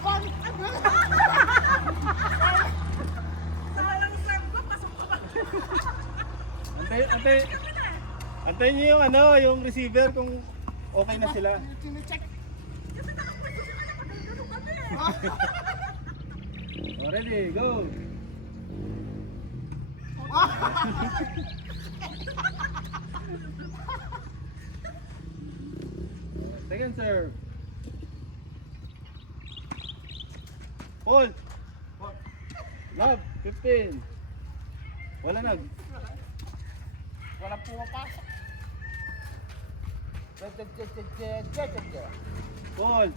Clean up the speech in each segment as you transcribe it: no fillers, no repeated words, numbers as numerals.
Tapang! Salang serve ko, pasok ka ba? Antayin niyo yung ano, yung receiver kung okay na sila. Chine-check. Kasi nakapwesto sila na magagano kami. Oh, ready, go! Second serve. Hold. Love, 15. Wala nag. Walang pumapasok. Hold.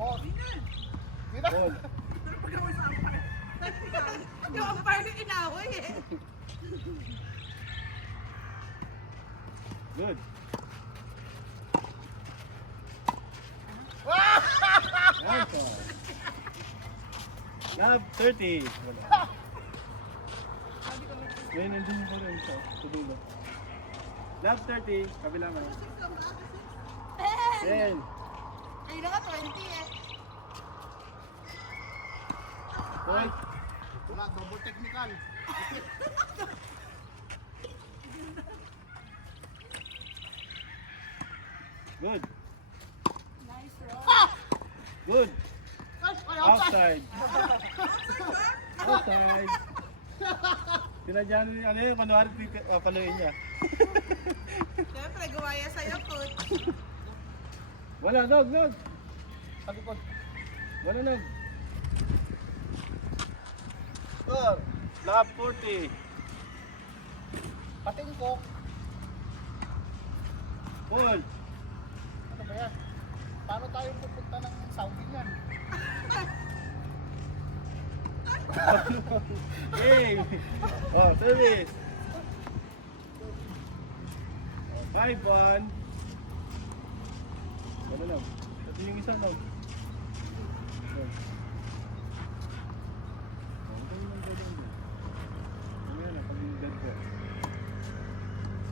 Oh, Hold. Pero pag ako sa umpire. Yung umpire na inaway eh. Good. Nice one. Love, 30. Wala. May nandun pa rin sa dulo. Love, 30. Kabila man. 10. Ay na ka, 20 eh. Hold. wala, double technical. Good. Nice roll. Good. Ay, outside. Outside. Outside. Sinadya niya, ano yun, kunwari paluin niya. Siyempre, gawaya sa'yo, coach. Wala, nog. Sa likod. Wala, nog. Score. Love, 40. Pating ko. Hold. Ano ba yan? Paano tayo pupunta ng Saudi yan? Game. Oh, service. 5-1. Wala lang. Ito yung isang lang.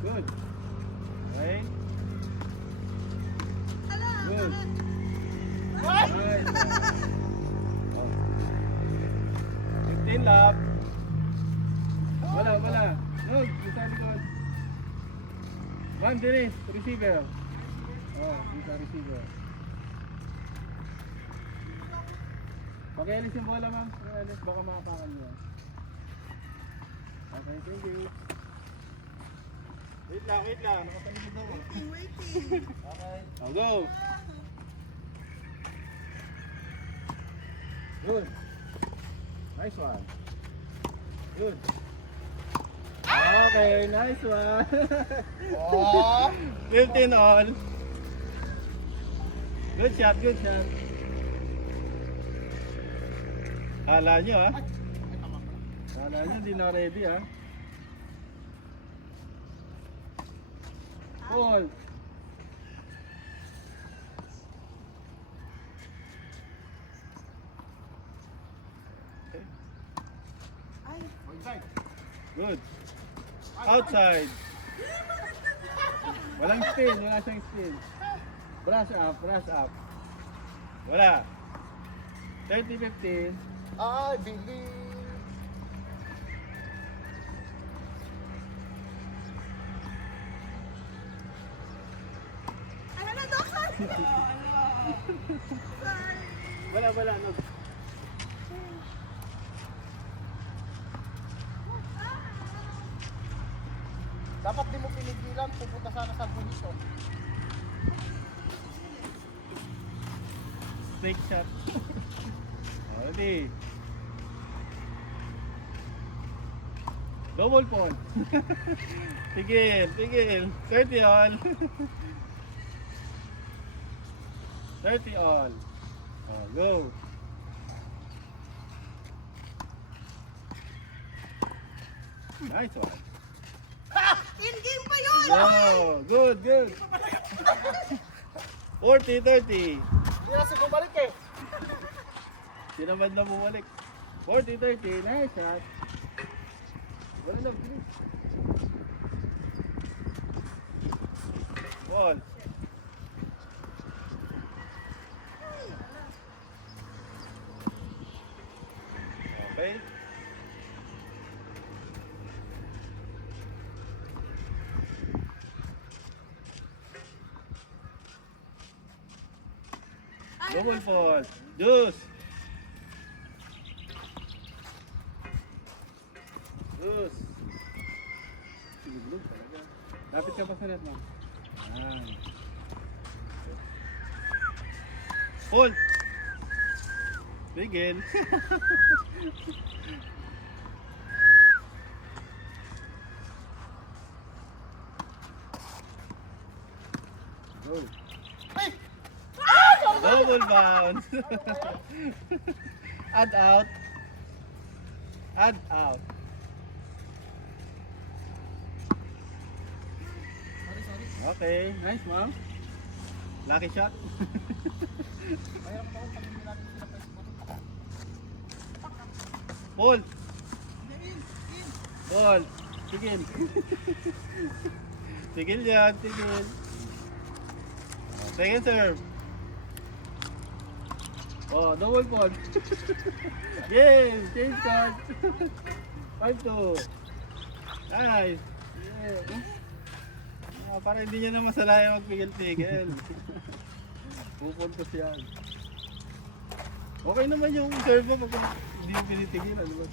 Good. Okay. Good. Nice. 15 lap. Wala. Good. Isa likod. One diris. Receiver. Oh, isa receiver. Pakialis yung bola, ma'am. Pakialis. Baka makapakan niyo. Okay, thank you. Wait lang. Nakapaligid ako. Waiting. Okay. Now go. Good. Nice one. Good. Okay, nice one. Oh! 15 all. Good shot. Kala nyo ha? Ay, tama pala. Kala nyo hindi na ready ha? Hold. Ay, Inside. Good. Outside. Walang spin, wala siyang spin. Brush up. Wala. 30-15. I believe. ano na, Doc? Sorry. Wala, no. Dapat di mo pinigilan, pupunta sana sa buhito. Snake shot. Ready. Double point. Tigil. 30 all. 30 all. Oh, go. Nice one. In-game pa yun! Wow, good. 40-30. Hindi na siya bumalik eh. Sinamad na bumalik. 40-30. Nice shot. Wala na, bilis. Ball. Okay? Double fault. Deuce. Deuce. Sinublog talaga. Lapit ka pa sa net, ma'am. Ayan. Fault. Bigel. Go. Ay! Double bounce. Add out. Add out. Sorry, sorry. Okay, nice ma'am. Lucky shot. Kaya ko pag hindi natin sila Facebook. Ball. Ball. Tigil. Tigil yan, tigil. Second serve. Oh, double ball. Game, change card. 5-2. Nice. Yeah. Para hindi niya na masalaya magpigil-tigil. Pupuntos yan. Okay naman yung serve mo pag hindi mo pinitigilan, di ba?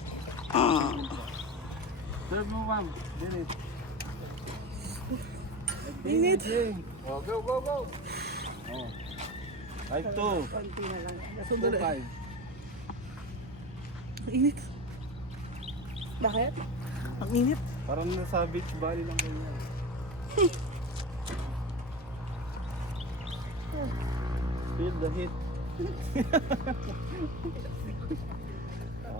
Serve mo, ma'am. Dinit. Init. Oh, go, go, go. Oh. 5-2. Konti na lang. 2-5. Init. Bakit? Ang init. Parang nasa beach valley lang kayo. Feel the heat.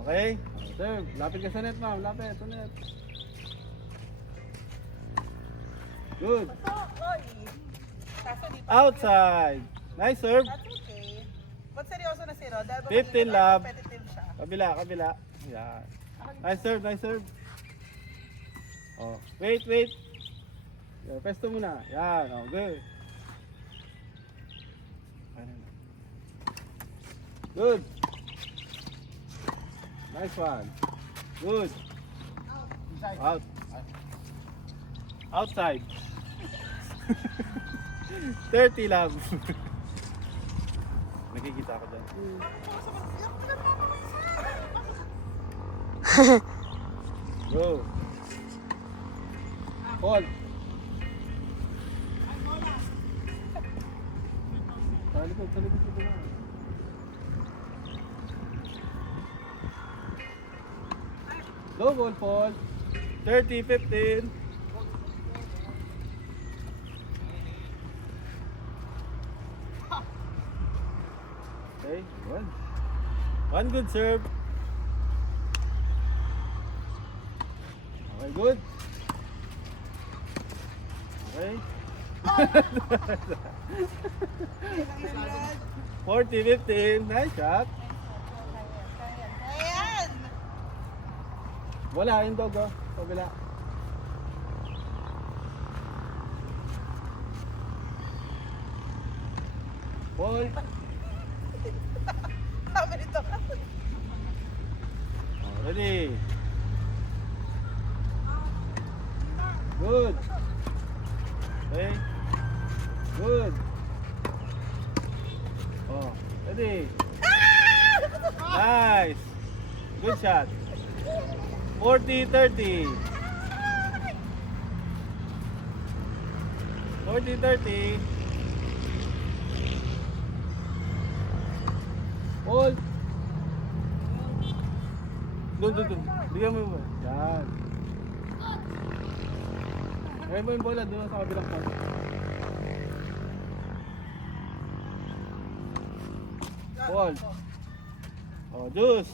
Okay. Serve. Lapit ka sa net, ma'am. Lapit sa net. Good. Oy. Kaso dito. Outside. Nice serve. That's okay. Ba't seryoso na si Rod? Dahil ba 15 kanina love. competitive siya. Kabila, kabila. Yan. Nice serve, nice serve. Oh, wait, wait. Yeah, pesto muna. Yan, oh, good. Good. Nice one. Good. Inside. Out. Outside. 30 lang. Nakikita ko dyan. Go. Hold. Sa likod ko na. Double fall. 30, 15. Okay, one. One good serve. Okay, good. Okay. 40, 15. Nice shot. Ayan! Wala yung dog, oh. Kabila. Ball. Sabi nito. Oh, ready. Good. Okay. Good. Oh, ready. Nice. Good shot. 40-30. 40-30. Hold. Doon. Bigyan mo mo. Yan. Kaya mo yung bola doon sa kabilang part. Hold. Oh, juice.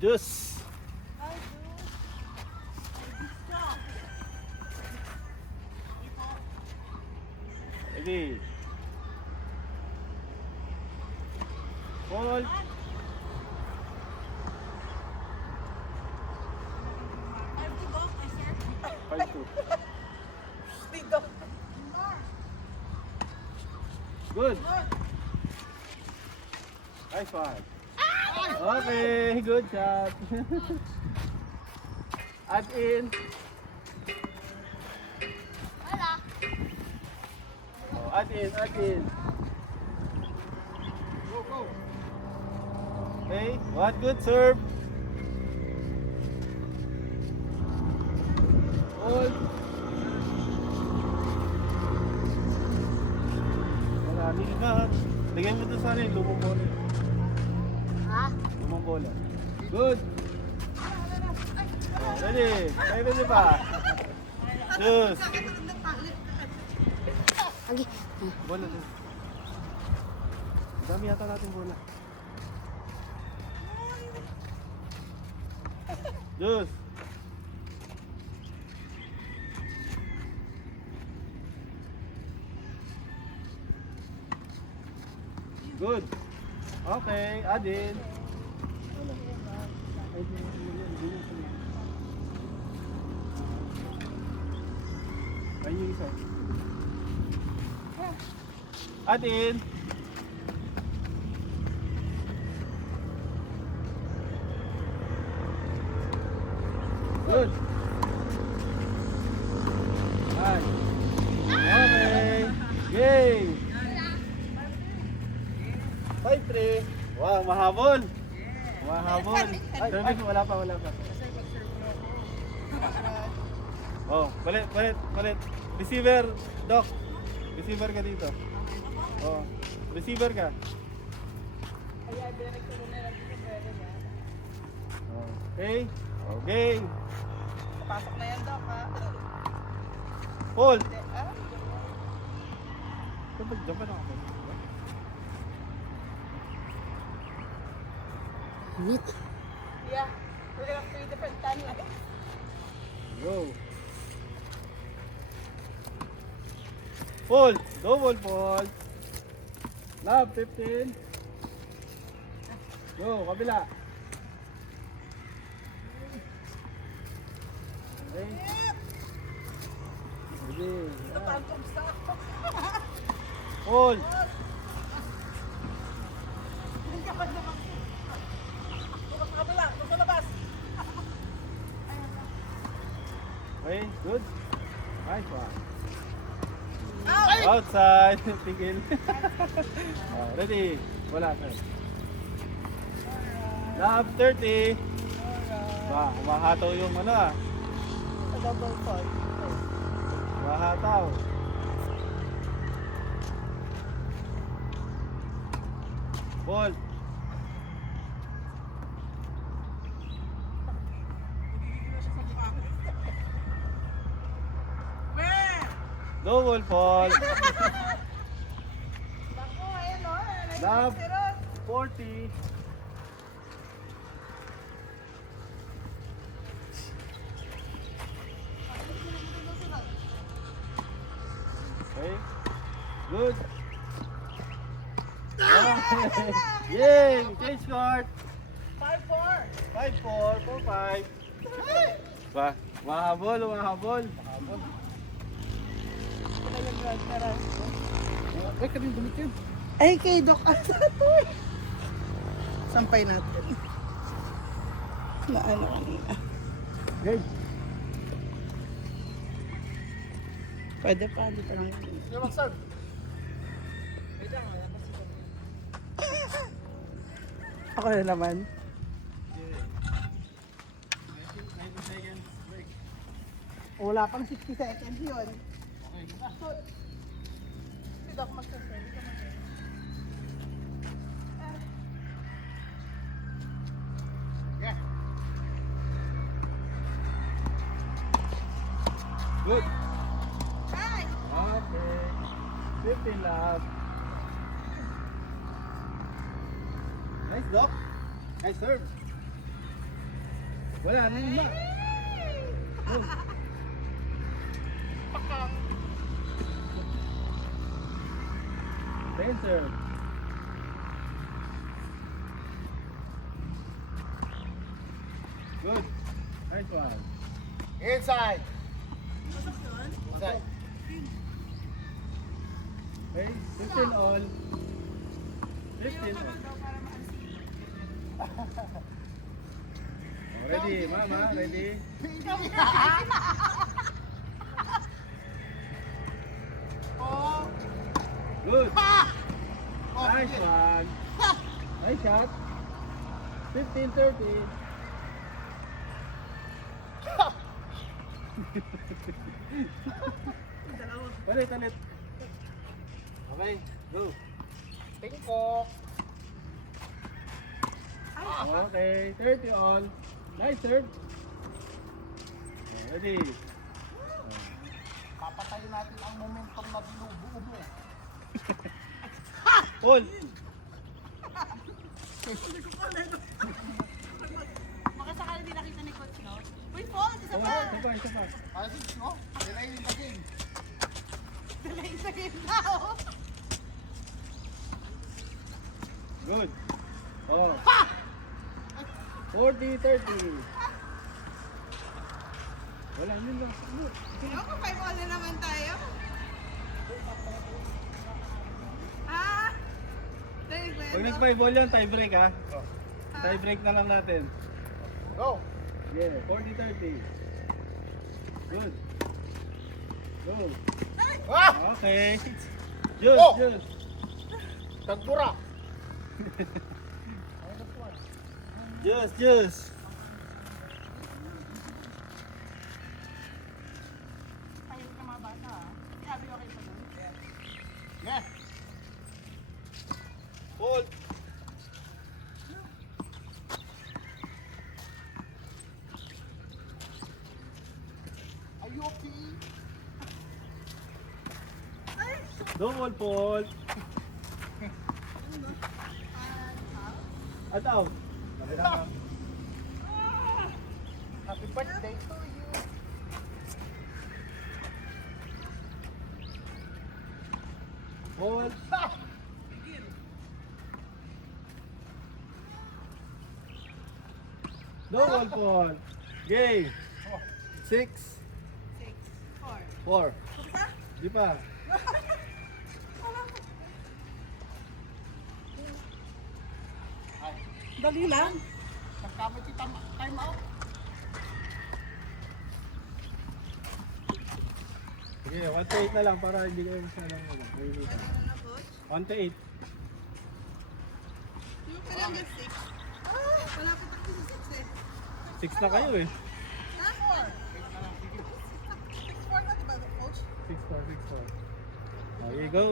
Juice. Ready. Hold. Five two. Dito. Good. High five. Okay, good shot. Add in. Wala. Oh, add in, add in. Go, go. Okay, what good serve. Hold. Wala, ligat. Lagyan mo doon sana yung lumang bola. Ha? Lumang bola. Good. Ready? Kayo ready pa? Juice. Agi. Bola doon. Dami yata natin bola. Juice. Good. Okay, add in. Ayun yung isa. Add in. Good. Nice. Okay. Game. 5-3. Wow, mahabol. Mahabol. Ay, wala pa, wala pa. Oh, palit, palit, palit. Receiver, Doc. Receiver ka dito. Oh, receiver ka. Okay. Okay. Pasok na yan, Doc, ha? Hold. Ah, Ito ba pa ako? Init. yeah. We're gonna have 3 different timelines. Go. Hold. Double hold. Love 15. Go, kabila. Okay. Sige. Phantom stop. Hold. Hindi ka pa naman. Bukas sa kabila, doon sa labas. Okay, good. Nice one. Out! Outside. Tigil. Ready. Wala sir. Love 30. Ba, umahataw yung ano ah. Sa double fall. Umahataw. Ball. Where? Double ball. Naku, ayun o. Love 40. Okay. Good. Okay. Yay! Change card. 5-4. 5-4, 4-5. Ba, mahabol, mahabol. Mahabol. Ay, kaming dumit yun. Ay, kay Doc Sampay natin. Na ano kanina. Good. Pwede pa, hindi pa lang. Sino mag-serve? Ako na naman. 90 seconds break. Wala pang 60 seconds yun. Okay, diba? Si Doc magsasabi. Yeah. Good. Ay! Okay. 15 love. Nice Doc. Nice serve. Wala na yun ba? Good. Pakang. Second serve. Good. Nice one. Inside. Inside. Okay, 15 all. 15 all. Ready, mama, ready? Oh! Good. Oh, Nice sige. one. Nice shot. 15-30. Ulit, ulit. Okay, go. Tingkok. Okay, 30 all. Nice serve. Ready. Papatayin natin ang momentum na binubuo mo. Paul. Baka sakali hindi nakita ni Coach, no? Uy, Paul, isa Oh, pa! isa pa, isa pa. Kasi, no? Dinayin yung game. Dalayin sa game na, oh! Good. Oh. 40-30. Wala, yun lang. Sino ko, 5 all na naman tayo? Ah! Dahil ba Pag yun, no? nag-5-ball yan, tie break ha. Tie break na lang natin. Go! Yeah, 40-30. Good. Go. Ah! Okay. Juice, Oh! juice. Tagpura! Juice, juice. Tahimik ng mga bata, ah. Sabi ko kayo pa doon. Yeah! Hold. Are you okay? Double Paul. At out. Happy birthday to you! Hold. Ah! Double Paul. Game. Oh, 6, 6, 4. 4. Kumpa? Di pa. ay, Dali lang. nagkamit si time out. Sige, 1-8 na lang para hindi kayo masalang Ano na, Coach? 1-8. Yung kailangan 6. Ah! Malapit ako sa 6 eh. 6 na kayo eh. Ha? 4. 6-4 na, diba, Coach? 6-4, 6-4. There you go.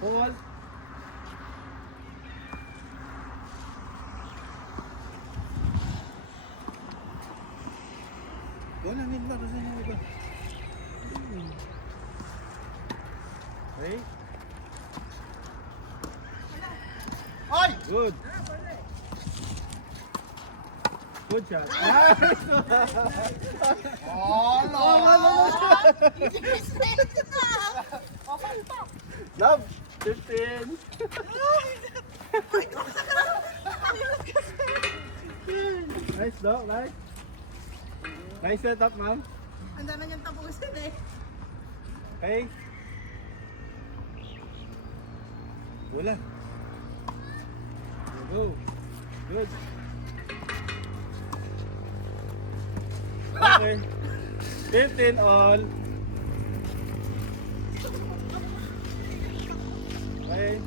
Paul. Wala, need ba? Kasi yung iba. Okay. Ay! Good. Good shot. Nice! Oh, no! Love! 15! Nice dog, nice. Nice setup, ma'am. Ang dami niyang tapusin eh. Okay. Wala. Go. Good. Okay. 15 all. Okay.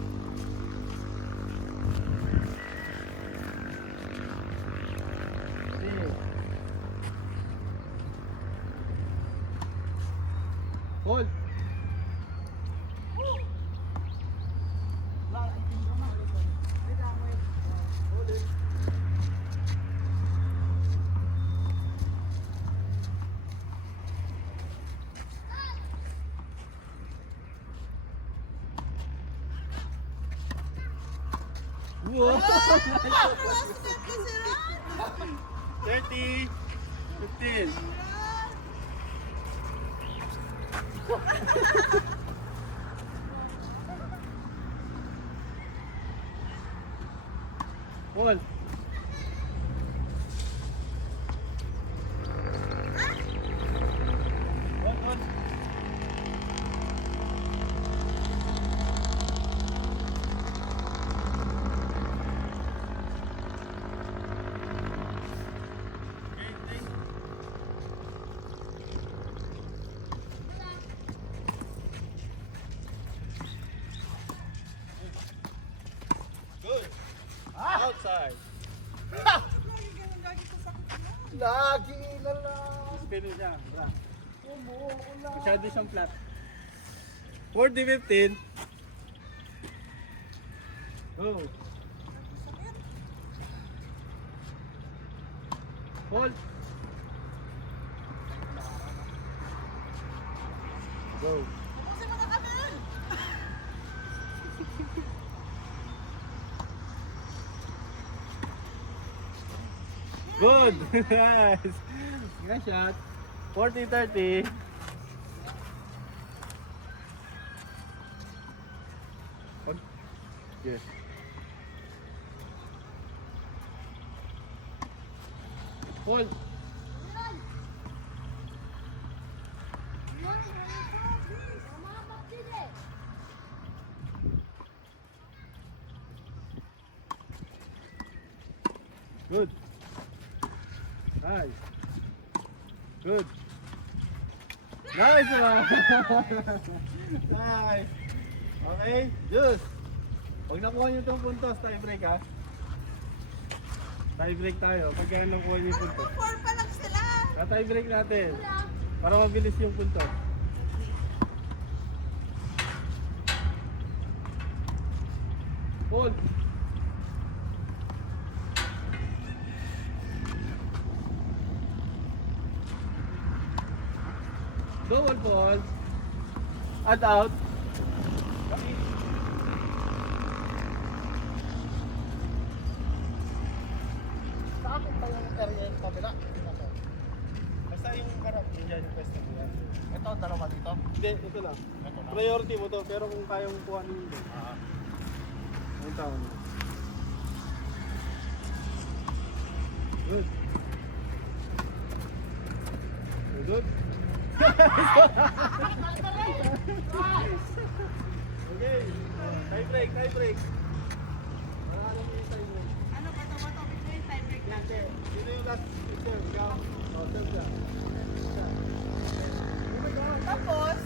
Hold. Wow! Last step kasi Ron. 30, 15. Hold. Hold, hold. side. Lagi ganun, lagi ko sakit na. Lagi na lang. Spin mo siya. Wala. Umuulan. Masyado siyang flat. 40-15. Go. Sakit. Hold. Go. Tapusin mo na kami. Good. Nice. Good shot. 40-30. Hold. Yes. Hold. Good. Nice. Good. Nice naman. Nice. Okay, Jus. Pag nakuha niyo itong puntos, tie break ha. Tie break tayo. Pag nakuha niyo yung Ano puntos. ba, 4 pa lang sila. Tie break natin. Para mabilis yung puntos. Hold. Double ball. Add out. Sa akin ba yung area yung kabila? Ito. Basta yung karap, nandiyan yung pwesto mo yan. Ito, dalawa dito. Hindi, ito lang. Ito na. Priority mo to, pero kung kayang kuhanin mo, Ah. ang taon mo. Good. Good. Okay. Tie break, tie break. Para alam mo yung tie break. Ano ba ito? What topic mo yung time break natin? Sino yung last picture? Ikaw? Oh, serve siya. Tapos,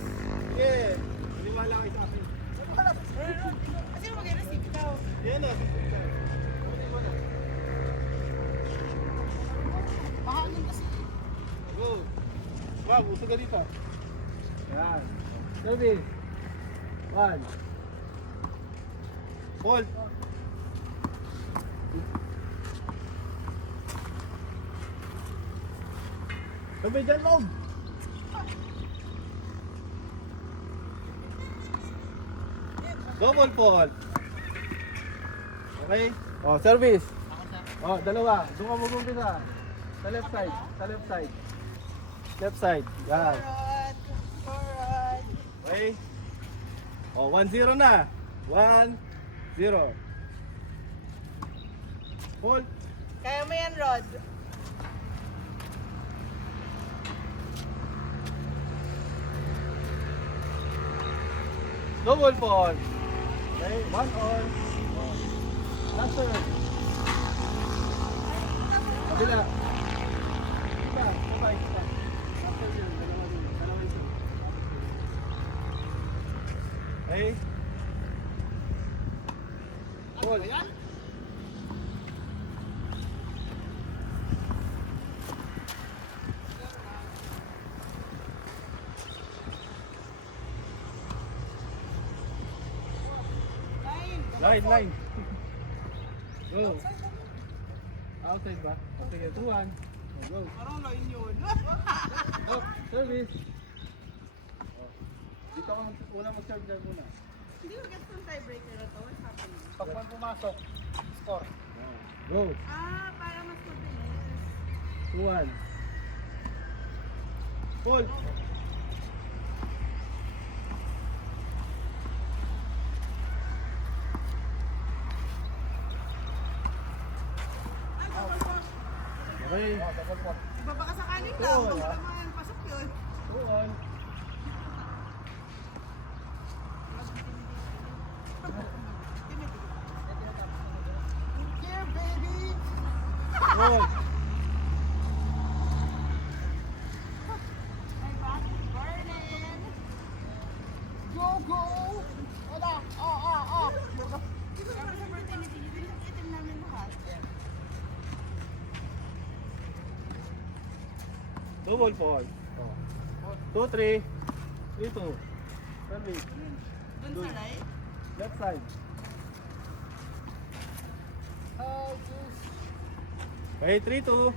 Sige. Maniwala kayo sa akin. kasi mag-receive ikaw. Yan na. Kunin mo na. Mahangin kasi. Go. Wow, usog ka dito. Yan. Service. 1. Hold. Sabi dyan, Rob. Double fault. Okay? Oh, service. Oh, dalawa. Doon ka mag-umpisa. Sa left side. Sa left side. Left side. Yan. Alright. Alright. Okay? Oh, 1-0 na. 1-0. Hold. Kaya mo yan, Rod. Double fault. Okay, 1 on. Last turn. Kabila. Isa, sabay, isa. After yun, dalawa din. Dalawa ito. Okay. Hold. Ayan. Line, line. Go. Outside ba? Sige, 2-1. Go. Parang line yun. Oh, service. Oh. Dito ka una mag-serve dyan muna. Hindi mo gets yung tiebreaker na to. What's happening? Pag man pumasok, score. Oh. Go. Ah, para mas mabilis. 2-1. Hold. Ay, double ball. Okay. Oh, double point. Iba baka sakaling lang. Oo, Kung ah. wala man, pasok yun. 2-1. Here, baby! Hold. My back is burning. Go, go! Wala! Ah! Sabi sa birthday ni Tini, itim namin lahat. Double fall. 2, 3. 3, 2. Service. Dun sa light. Left side. How juice. Okay, 3, 2.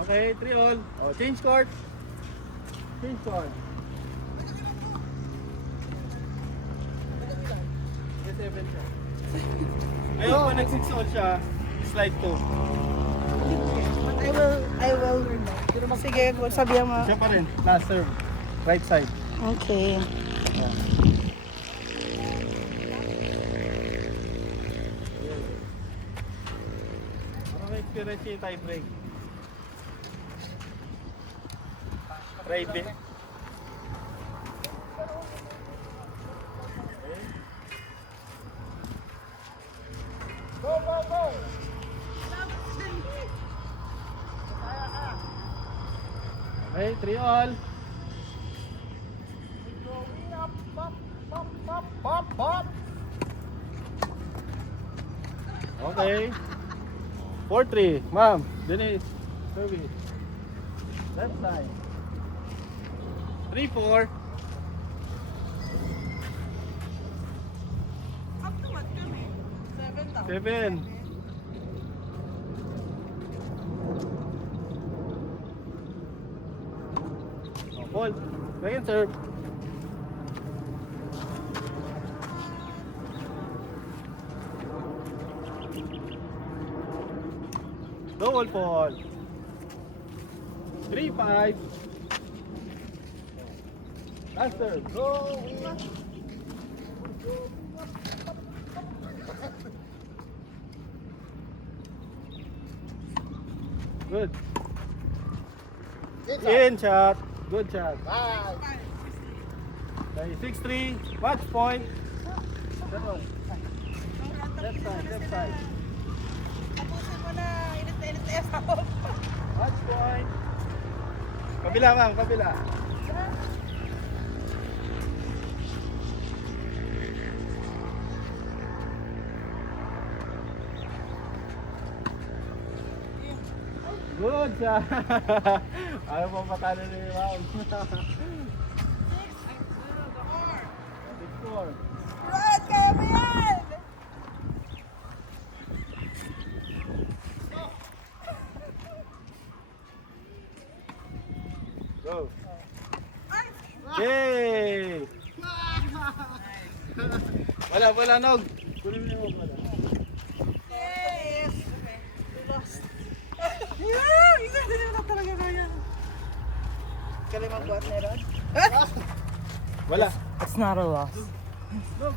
Okay, 3 all. Oh, change court. Change court. Yes, 7 siya. Ngayon, pag nag-6 all siya, slide 2. I will. Sige, sabihan mo. Siya pa rin. Last serve. Right side. Okay. Yeah. Para may experience yung tie break. Try din. Go, go, go. Okay, 3 all. Going up, pop, pop, pop, pop, pop. Okay. 4-3. Ma'am, Denise. Service. Left side. 3-4. Up to what kami? 7 daw. 7. Hold. Second serve. Double fall. 3-5. Last serve. Going up. Good. It's In shot. Good shot. Bye. Okay, 6-3. Match point. Settle. Left side, left side. Tapusin mo na. Init na yung ako. Match point. Kabila ma'am, kabila. Good shot. Ayaw mo patalo ni ma'am. 6-4. Rod, kaya mo yan! Go. Yay! Wala, nog. Kunin mo yung wala. Yes! We lost. Yeah! Hindi na talaga kaya. Kalimang buhat ni Rod? Wala. It's not a loss. Look.